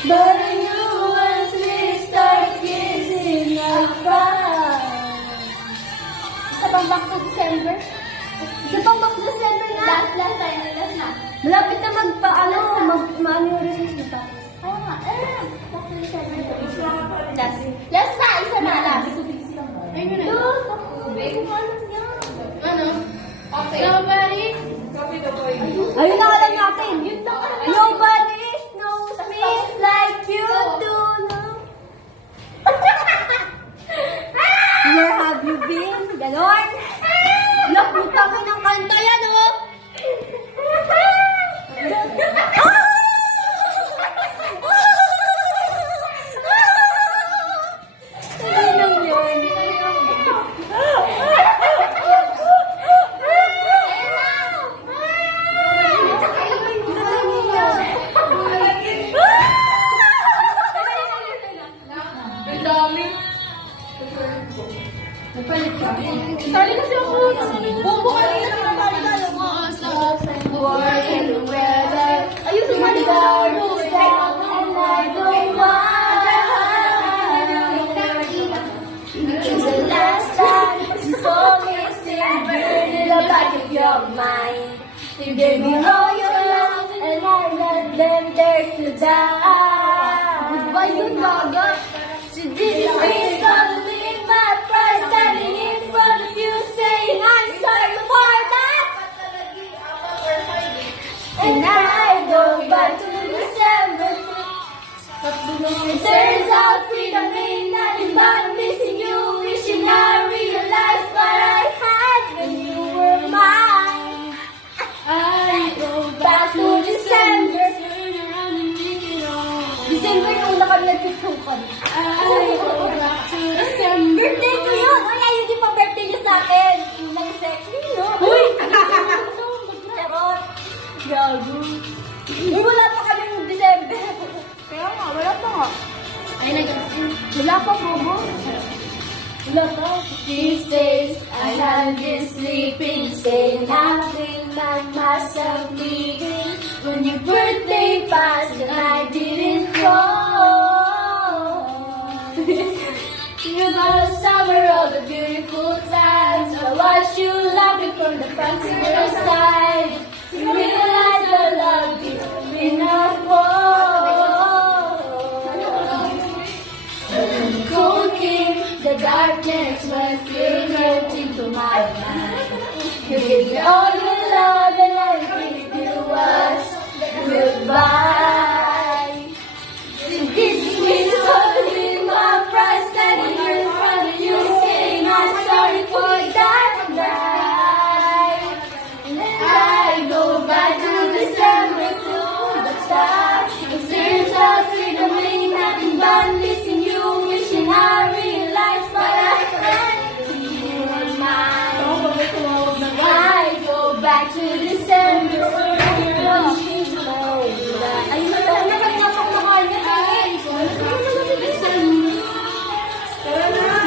But I knew once we start kissing I'll cry. Isa pang back to December? Isa pang back to December na? Last tayo. Last na. Malapit na maano yung release nito. Ayaw nga. Back to December. Last na. Isa na. Last. Ayun na. Ano? Okay. Nobody? Ayun na lang natin. Nobody knows me like you do. Where have you been? Ganon. Napunta ko ng kanta yan, oh. Hindi lang yun. Sorry kasi ako. Bumbo ka rin na naman tayo. War in the weather. Ayun, sumali ka. It's the last time you saw me sing. Burn in the back of your mind. You gave me all your love and I let them dare to die. Goodbye, yun, gaga. So this is me suddenly my pride standing in front of you saying I'm sorry for that. And I go back to December. It turns out freedom ain't nothing but missing you, wishing I realized what I had when you were mine. I go back to December. December yung una kami nagtitukan. I go back to December. Birthday ko yun! Ay, ayun din pa birthday niyo sa akin. Yung lang sexy, no? Uy! Charot! Gago. Wala pa kami yung December. Kaya nga, wala pa nga. Ay, wala pa, bobo. Wala pa. These days, I have been sleeping, saying nothing but myself leaving. When your birthday passed and I didn't call. You know the summer, all the beautiful times. I watched you laughing from the front to the side. You realize I love you enough for. Cold came, the darkness was slipped into my mind. You gave me all your love and I gave you was goodbye. This is me holding my pride, standing here in front of you, saying I'm sorry for that night. And I go back to December to the start. It turns out freedom ain't nothing but missing you, wishing I realized what I had when you were mine. I go back to December. Ay, nakatapang na kayo.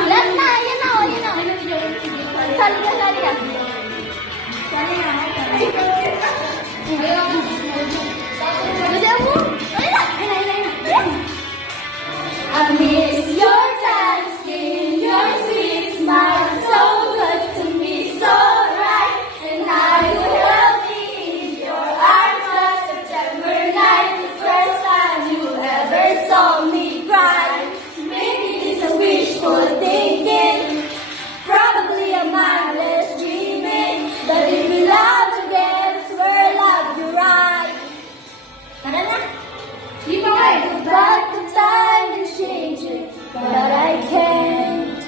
Last na, yan na. Sali ka. Gusto mo? I miss your tan skin, your sweet smile, so good to me, so right. And now you held me in your arms last September night, the first time you ever saw me cry. Maybe it's a wishful thinking, probably a mindless dreaming. But if you love again, swear I love you right. Tara na! I go back to time and change it, but I can't.